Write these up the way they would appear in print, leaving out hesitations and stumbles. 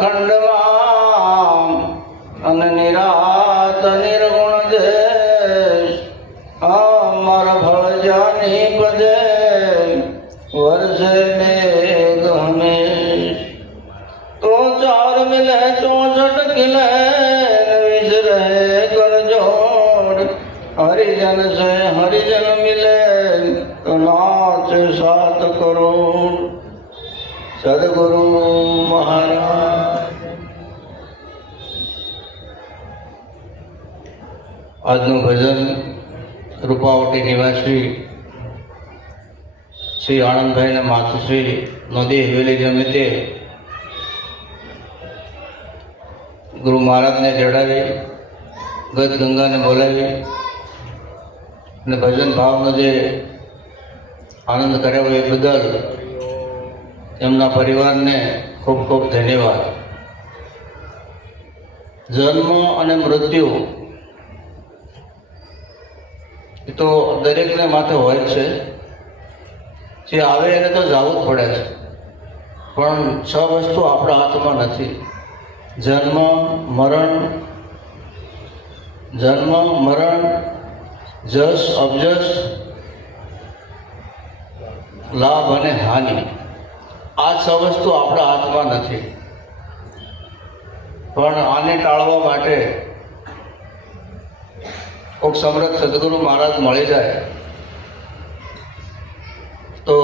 ખંડમાં અને નિરાત નિર્ગુણ દેશ અમર ફળ જાની પદે વર્ષે મેઘ હમેશ તો ચાર મિલે 64 કિલે વિષ રહે કર જોડ હરિજન से हरिजन मिले तो नाच 7 करोड़ सदगुरु महाराज। આજનું ભજન રૂપાવટી નિવાસી શ્રી આનંદભાઈને માતુશ્રી નદી હવેલી નિમિત્તે ગુરુ મહારાજને જડાવી ગત ગંગાને બોલાવી અને ભજન ભાવનો જે આનંદ કર્યો એ બદલ એમના પરિવારને ખૂબ ખૂબ ધન્યવાદ। જન્મ અને મૃત્યુ એ તો દરેકને માથે હોય જ છે, જે આવે એને તો જવું જ પડે છે, પણ 6 વસ્તુ આપણા હાથમાં નથી: જન્મ મરણ, જશ અબજશ, લાભ અને હાનિ। આ 6 વસ્તુ આપણા હાથમાં નથી, પણ આને ટાળવા માટે કોઈક સમર્થ સદગુરુ મહારાજ મળી જાય તો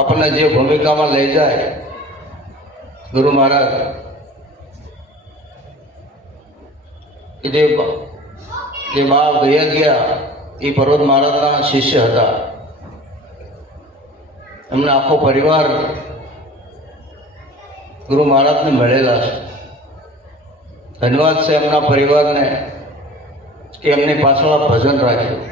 આપણને જે ભૂમિકામાં લઈ જાય ગુરુ મહારાજ, જે બા ગયા એ પર્વત મહારાજના શિષ્ય હતા, એમને આખો પરિવાર ગુરુ મહારાજને મળેલા છે। ધન્યવાદ છે એમના પરિવારને કે એમની પાછળ આ ભજન રાખ્યું।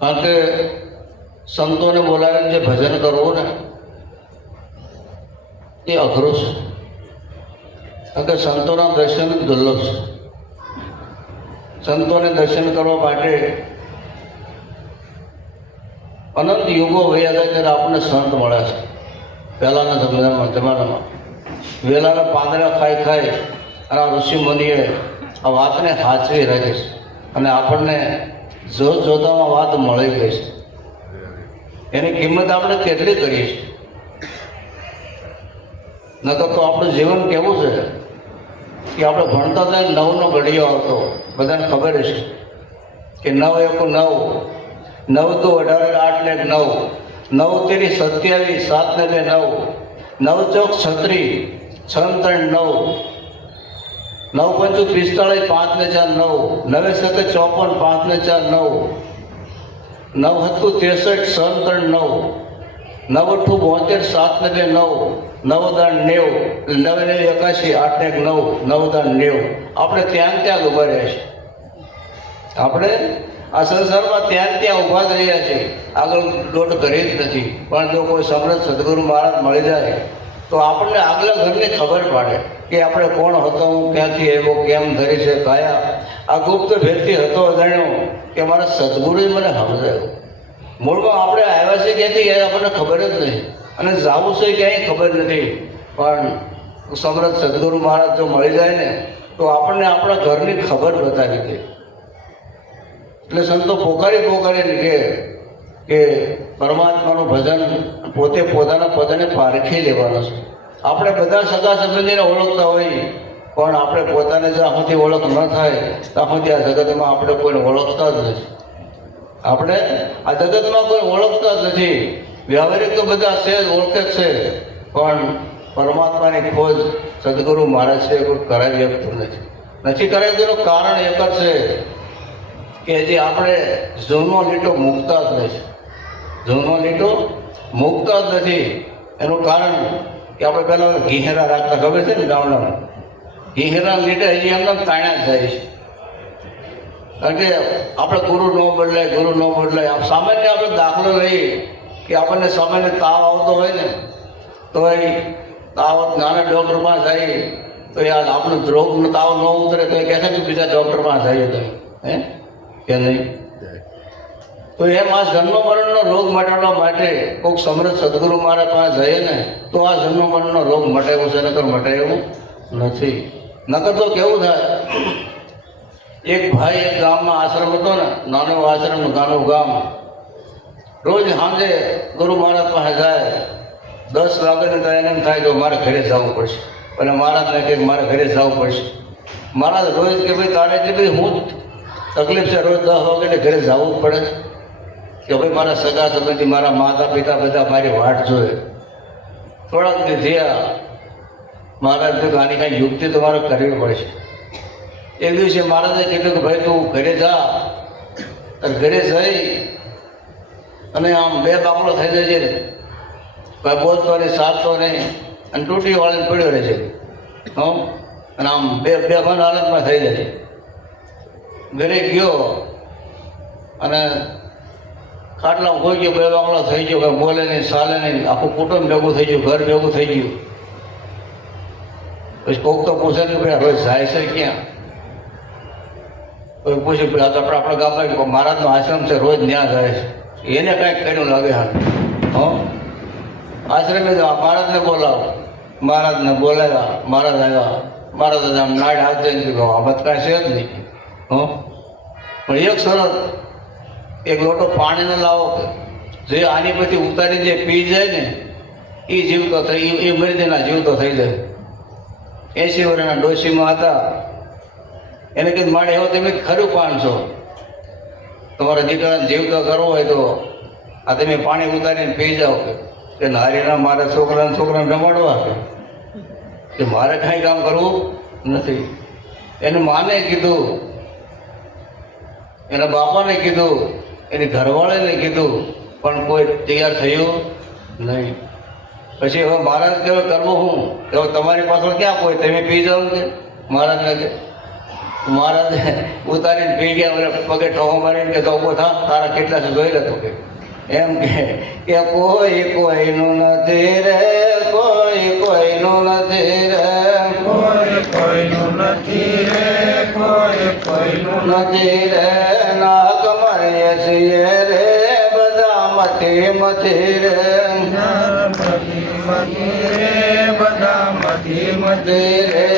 કારણ કે સંતોને બોલાવીને જે ભજન કરવું ને એ અઘરું છે, કારણ કે સંતોના દર્શન જ દુર્લભ છે। સંતોને દર્શન કરવા માટે અનંત યુગો વયા જાય ત્યારે આપણને સંત મળ્યા છે। પહેલાના જમાનામાં વેલાના પાંદડા ખાઈ અને આ ઋષિ મુનિએ આ વાતને સાચવી રાખી છે અને આપણને જોતામાં વાત મળી ગઈ છે। એની કિંમત આપણે કેટલી કરીએ છીએ? નકર તો આપણું જીવન કેવું છે કે આપણે ભણતા હતા 9નો ઘડિયો આવતો, બધાને ખબર છે કે 9 એકુ 9, 9 દુ 18, 8 ને 9, 9 તેરી 27, 7 ને 2 9, 9 ચોક 36, 6 3 9, 9 પંચુ 45, 5 ને 4 9, 9 7 54, 5 ને 4 9, 9 હત્તુ 63, 6 3 9, 9 અઠ્ઠું 72, 7 ને 2 9, 9 દાણ 90, 9 ને 81, 8 ને 9, 9 દાણ 90। આપણે ત્યાં ઉભા રહ્યા છીએ, આપણે આ સંસારમાં ત્યાં ઉભા જ રહ્યા છીએ, આગળ દોડ કરી જ નથી। પણ જો કોઈ સમર્થ સદગુરુ મહારાજ મળી જાય તો આપણને આગલા ઘરની ખબર પડે કે આપણે કોણ હતો, હું ક્યાંથી આવ્યો, કેમ ધરી છે કાયા। આ ગુપ્ત ભેદથી હતો અજાણ્યો કે મારા સદગુરુએ મને સમજાયું। મૂળમાં આપણે આવ્યા છે ક્યાંથી એ આપણને ખબર જ નહીં, અને જાવું છે ક્યાંય ખબર નથી, પણ સમર્થ સદગુરુ મહારાજ જો મળી જાય ને તો આપણને આપણા ઘરની ખબર બતાવી દે। એટલે સંતો પોકારીને કહે કે પરમાત્માનું ભજન પોતે પોતાના પદને પારખી લેવાનો છે। આપણે બધા સગા સંબંધીને ઓળખતા હોઈએ, પણ આપણે પોતાને જ્યાં સુધી ઓળખ ન થાય ત્યાં સુધી આ જગતમાં આપણે કોઈને ઓળખતા જ નથી। આપણે આ જગતમાં કોઈ ઓળખતા જ નથી। વ્યવહારિક તો બધા છે, ઓળખે જ છે, પણ પરમાત્માની ખોજ સદગુરુ મહારાજ છે કોઈ કરાવી શકતું નથી કરાવી। તેનું કારણ એક જ છે કે જે આપણે જૂનો લીટો મૂકતા જ નથી, જૂનો લીટો મૂકતા જ નથી। એનું કારણ કે આપણે પહેલાં ઘીહેરા રાખતા, ખબર છે ને ગામડામાં ઘીહેરા લીટે હજી એમને તાણ્યા જ જાય છે। કારણ કે આપણે ગુરુ ન બદલાય। સામાન્ય આપણે દાખલો લઈએ કે આપણને સામાન્ય તાવ આવતો હોય ને તો એ તાવ નાના ડૉક્ટરમાં જાય તો યાર આપણો રોગનો તાવ ન ઉતરે તો એ કહે છે કે બીજા ડૉક્ટરમાં જઈએ તો હે કે નહીં? તો એમ આ જન્મ મરણનો રોગ મટાડવા માટે કોઈક સમૃદ્ધ સદગુરુ મારા પાસે જઈએ ને તો આ જન્મ મરણનો રોગ મટાવ્યો છે, નકર મટાવ્યું નથી. નકર તો કેવું થાય, એક ભાઈ એક ગામમાં આશ્રમ હતો ને, નાનો આશ્રમ, નાનું ગામ. રોજ સાંજે ગુરુ મહારાજ પાસે જાય, 10 વાગે તો એને એમ થાય કે મારે ઘરે જવું પડશે. અને મહારાજને કહે મારે ઘરે જવું પડશે. મહારાજ રોજ કે ભાઈ તારે એટલે ભાઈ હું તકલીફ છે, રોજ 10 વાગે ઘરે જવું જ પડે કે ભાઈ મારા સગા સંબંધી, મારા માતા પિતા બધા મારી વાટ જોઈએ. થોડાક દી થયા, મહારાજ તો આની કાંઈ યુક્તિ તમારે કરવી પડશે. એક દિવસે મહારાજે કીધું કે ભાઈ તું ઘરે જા, અને ઘરે જઈ અને આમ 2 બાકડો થઈ જાય છે, ભાઈ બોલતો નહીં, સારતો નહીં, અને તૂટી વાળીને પડ્યો રહે છે. અને આમ બે મન હાલતમાં થઈ જાય છે. ઘરે ગયો અને ખાટલા હોઈ ગયો, 2 બાકડો થઈ ગયો, કંઈ બોલે નહીં, ચાલે નહીં, આખું કુટુંબ ભેગું થઈ ગયું, ઘર ભેગું થઈ ગયું. પછી કોક તો પૂછે કે ભાઈ રોજ જાય છે ક્યાં? કોઈ પૂછ્યું કે આપણા ગામમાં મહારાજનો આશ્રમ છે, રોજ ત્યાં જાય છે. એને કાંઈક કર્યું લાગે. આશ્રમે મહારાજને બોલાવો, મહારાજને બોલાવ્યા, મહારાજ આવ્યા. મહારાજ આમ નાડ હાથ જઈને કીધું આમાં કાંઈ છે જ નહીં. પણ એક શરત, એક લોટો પાણીને લાવો, જે આની પછી ઉતારી જે પી જાય ને એ જીવતો થઈ, એ મરી જાય, જીવતો થઈ જાય. 80 વર્ષના ડોશીમાં હતા. એને કીધું મારે એવો તમે ખરું પાણ છો, તમારા દીકરાને જીવતો કરવો હોય તો આ તમે પાણી ઉતારીને પી જાઓ. કે નારીના મારે છોકરાને રમાડવા કે મારે કાંઈ કામ કરવું નથી. એને માને કીધું, એના બાપાને કીધું, એની ઘરવાળાને કીધું, પણ કોઈ તૈયાર થયું નહીં. પછી હવે મહારાજ કે કરવું હું, હવે તમારી પાછળ ક્યાં કોઈ, તમે પી જાઓ કે મહારાજને કે. મહારાજે ઉતારીને પી ગયા, પગે ઠોકો મારીને કે તો ઉભો થા, તારા કેટલા છે જોઈ લેતો કે. એમ કે કોઈ કોઈનું નથી રે, કોઈ કોઈનું નથી રે, કોઈ કોઈનું નથી રે, કોઈ કોઈનું નથી રે. નાક મારીએ છીએ રે બધા મથી મથી રે, બધા મથી મથી રે.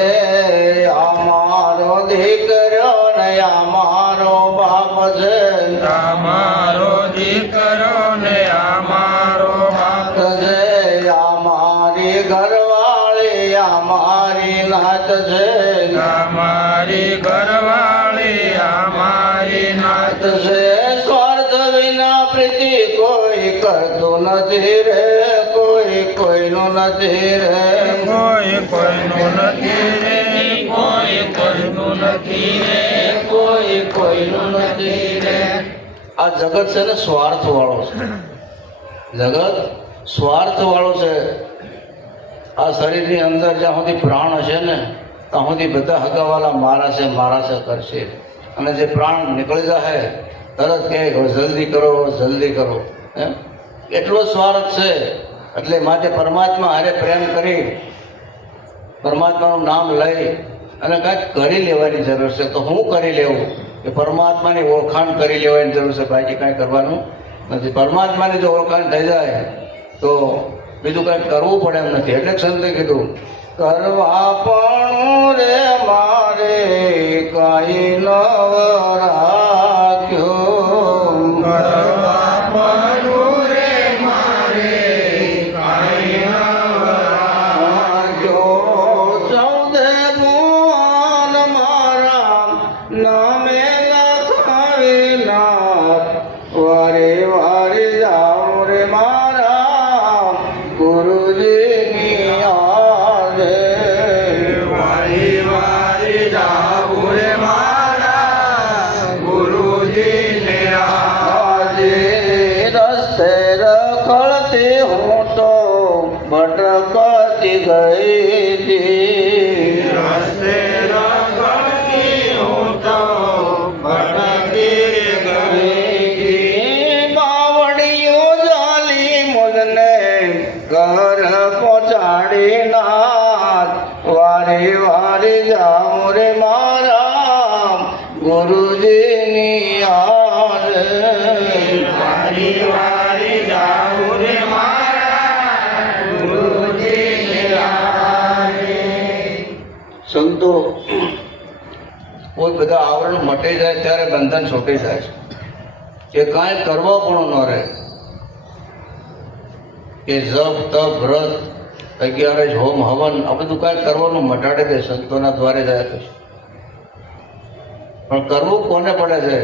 અમારો દીકરો ને અમારો બાપ છે, અમારો દીકરો ને અમારો બાપ છે. અમારી ઘરવાળી અમારી નાત છે, અમારી ઘરવાળી અમારી નાત છે. સ્વાર્થ વિના પ્રીતિ કોઈ કરતું નથી રે, કોઈ કોઈનું નથી રે, કોઈ કોઈનું નથી રે, કોઈ કોઈનું નથી રે, કોઈ કોઈનું નથી રે. આ જગત છે ને સ્વાર્થ વાળો છે, જગત સ્વાર્થ વાળો છે. આ શરીરની અંદર જ્યાં સુધી પ્રાણ હશે ને ત્યાં સુધી બધા હગાવાલા મારા છે કરશે. અને જે પ્રાણ નીકળી જાય તરત કહે જલ્દી કરો, જલ્દી કરો. એટલો સ્વાર્થ છે. એટલે માટે પરમાત્મા હારે પ્રેમ કરી, પરમાત્માનું નામ લઈ અને કાંઈક કરી લેવાની જરૂર છે. તો હું કરી લેવું કે પરમાત્માની ઓળખાણ કરી લેવાની જરૂર છે, બાકી કાંઈ કરવાનું નથી. પરમાત્માની જો ઓળખાણ થઈ જાય તો બીજું કાંઈક કરવું પડે એમ નથી. એટલે સંતે કીધું કરવા પણ રે મારે કાંઈ ન રાખ્યો, કરવા પણ રે મારે કાંઈ ન રાખ્યો. 14 ભુવન મારા નામે લખાવી નાથ, વારે વારે જાઉં રે મારા ગુરુજીની આજે, વારે વારે જાઉં રે મારા ગુરુજીની આજે. રસ્તે રખડતી હું તો ભટકતી ગઈ હતી, રસ્તે રખડતી હું તો ભટકી ગઈ. બાવડીઓ જાલી મુલને ઘર પહોંચાડી નાથ, વારે વારે જાઉં રે મારા ગુરુજીની આજે, સંતો કોઈ બધા આવરણ મટી જાય ત્યારે બંધન છૂટી જાય છે કે કાંઈ કરવા પણ ન રહે, કે જપ તપ વ્રત અગિયારસ હોમ હવન આ બધું કાંઈ કરવાનું મટાડી દે, સંતોના દ્વારે જાય તો. પણ કરવું કોને પડે છે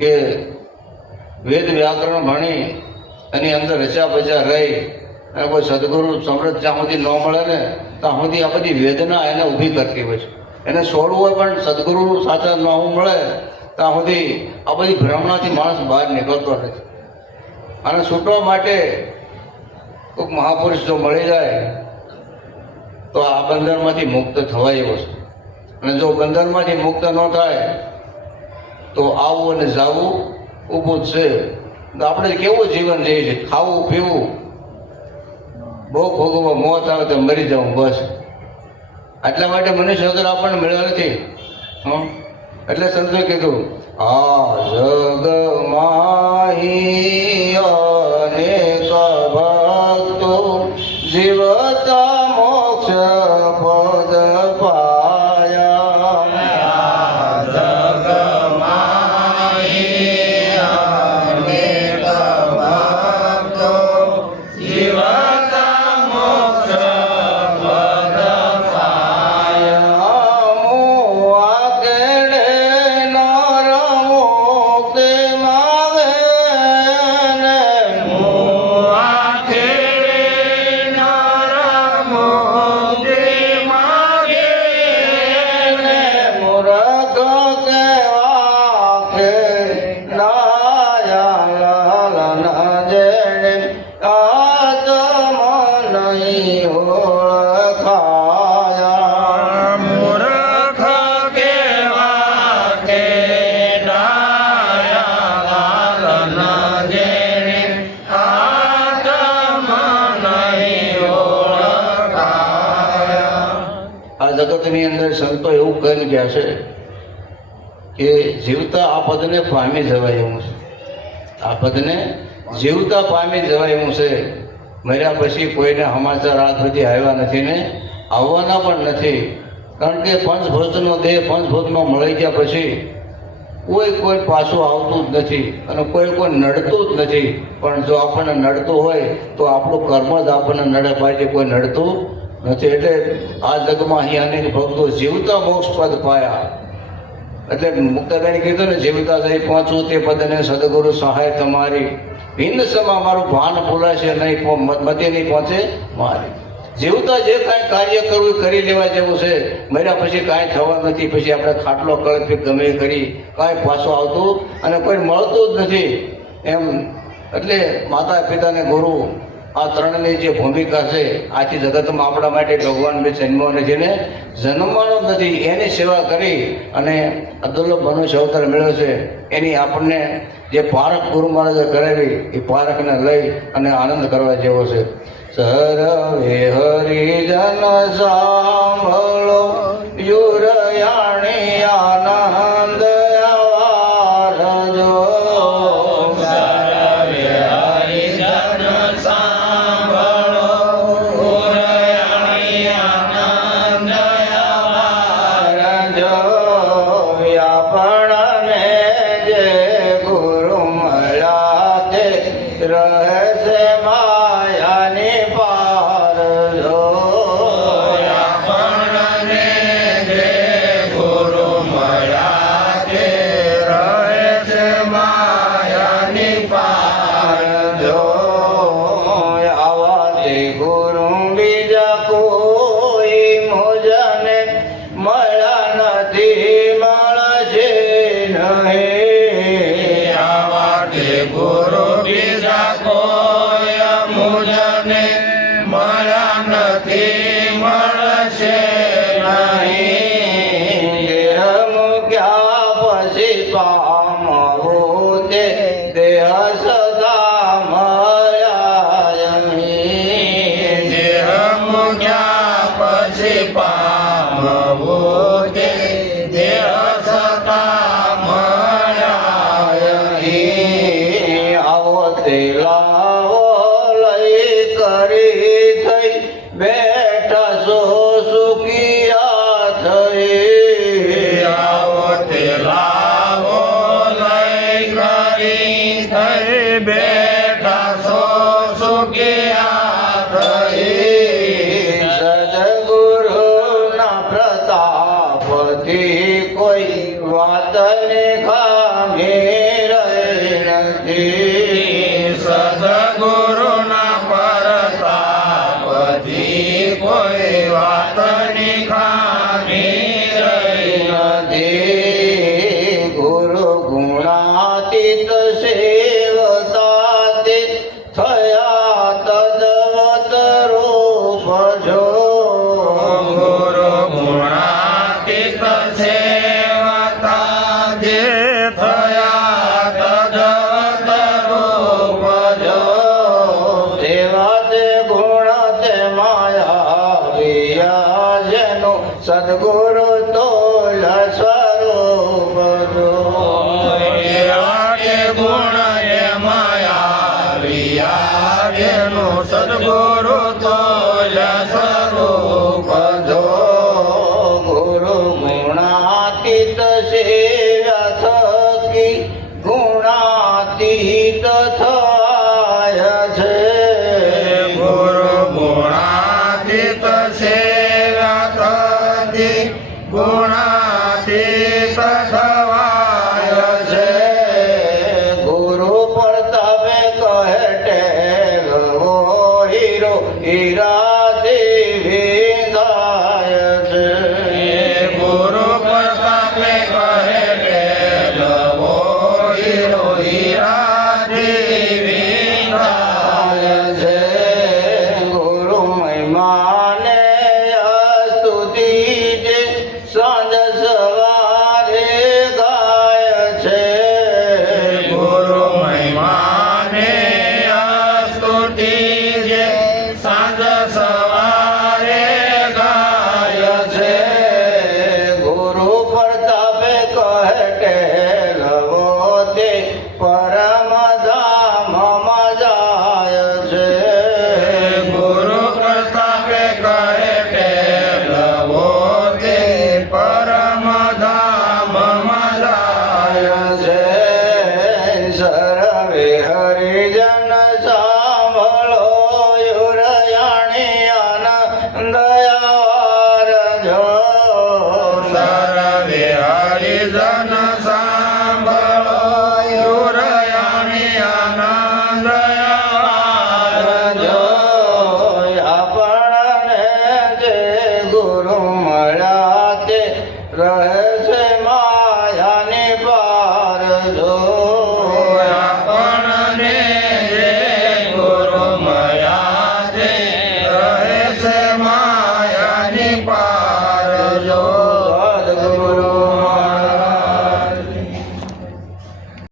કે વેદ વ્યાકરણ ભણી એની અંદર રચ્યા પચ્યા રહી અને કોઈ સદગુરુ સમૃદ્ધ જ્યાં સુધી ન મળે ને ત્યાં સુધી આ બધી વેદના એને ઊભી કરતી હોય છે. એને છોડવું હોય પણ સદગુરુનું સાચા ન મળે ત્યાં સુધી આ બધી ભ્રમણાથી માણસ બહાર નીકળતો નથી. અને છૂટવા માટે કોઈક મહાપુરુષ જો મળી જાય તો આ બંધનમાંથી મુક્ત થવાય એવો છે. અને જો બંધનમાંથી મુક્ત ન થાય તો આવું અને જાવું ઊભું જ છે. તો આપણે કેવું જીવન જઈએ છીએ, ખાવું પીવું, ભોગ ભોગવવા, મોત આવે તો મરી જવું, બસ. એટલા માટે મનુષ્ય અગર આપણને મળ્યા નથી. એટલે સંતોએ કીધું આ જગમાહી અનેક ભક્તો જીવતા મોક્ષ પદ પાયા. જગમાહી અનેક ભક્તો જીવતા મોક્ષ પદ પાયા. મોઆ કેડે નર મુક્તિ માગે ને, મોઆ કેડે નર મુક્તિ માગે ને, મૂર્ખ કેવા કે નાયા લાલન જેણે આત્મ નહીં ઓળખાયા. મૂર્ખ કેવા કે નાયા લાલન જેણે આત્મ નહીં ઓળખાયા. આ જગતની અંદર સંતો એવું કરી ગયા છે કે જીવતા આ પદને પામી જવાય એવું છે. આ પદને જીવતા પામી જવાય એવું છે. મર્યા પછી કોઈને સમાચાર આજ સુધી આવ્યા નથી ને આવવાના પણ નથી. કારણ કે પંચભૂતનો દેહ પંચભૂતમાં મળી ગયા પછી કોઈ પાછું આવતું જ નથી અને કોઈ નડતું જ નથી. પણ જો આપણને નડતું હોય તો આપણું કર્મ જ આપણને નડે, પાછી કોઈ નડતું નથી. એટલે આ જગમાં અહીં અનેક ભક્તો જીવતા મોક્ષ પદ પાયા. એટલે મુક્તાબેન કીધું ને, જીવતા જઈ પહોંચવું તે પદને સદગુરુ સહાય તમારી. ભિન્ન સમા મારું ભાન ભૂલાશે નહીં, મતે નહીં પહોંચે મારી. જીવતા જે કાંઈ કાર્ય કરવું એ કરી લેવા જેવું છે. મર્યા પછી કાંઈ થવા નથી. પછી આપણે ખાટલો કળપી ગમે એ કરી કાંઈ પાછું આવતું અને કોઈ મળતું જ નથી એમ. એટલે માતા પિતાને ગુરુ આ ત્રણની જે ભૂમિકા છે આખી જગતમાં આપણા માટે ભગવાન બે જન્મો અને જેને જન્મવાનો જ નથી એની સેવા કરી અને અદુર્લભ મનુષ્ય અવતાર મેળવ્યો છે. એની આપણને જે પારખ ગુરુ મહારાજે કરાવી એ પારખને લઈ અને આનંદ કરવા જેવો છે. સર્વે હરિજન સાંભળો યુરયાણી આનંદ અવારજો. રહે માયાની પાર જો. આપણને જે ગુરુ મળ્યા તે રહે છે માયાની પાર જો. આવાથી ગુરુ બીજા કોઈ મુજને મળ્યા નથી, મળશે નહીં. આવાથી ગુરુ બીજા કોઈ મુજને મળ્યા નથી, મળશે નહીં. દેહ મૂક્યા પછી પામવું તે દેહ સદા મળ્યા નહીં. દેહ મૂક્યા પછી પામવું તે દેહ સદા મળ્યા નહીં. આવો તે લાવો લઈ કરી થઈ બેઠા સો સુખી સદગુરુ તો સ્વરૂપ જો ગુણ એમાં આવ્યા જેનું સદગુરુ તો સ્વરૂપ જો ગુરુ ગુણાતીત સેવ્યા થકી ગુણાતીત થાય છે ગુરુ ગુણાતીત સેવા થકી ગુણાતીત થવાય છે ગુરુ પ્રતાપે કહે ટેલો હીરો હીરાથી વિંધાય છે ગુરુ પ્રતાપે કહે લવો હીરો હીરાથી વિંધાય છે ગુરુ મહિમાને સ્તુતિ જે સાંજ સવારે ગાય છે ગુરુ મહિમાને સ્તુતિ જે સાંજ સવારે ગાય છે ગુરુ પ્રતાપે કહે ટેલવો તે પરમ ધામમાં જાય છે ગુરુ પ્રતાપે કહે લવો તે પરમ ધામમાં જાય છે સર્વે હરિજન સાંભળો યુરયાણી આનંદ યાર જો સર્વે હરિજન સાંભળો યુરયાણી આનંદ જો આપણને જે ગુરુ મળ્યા તે રહે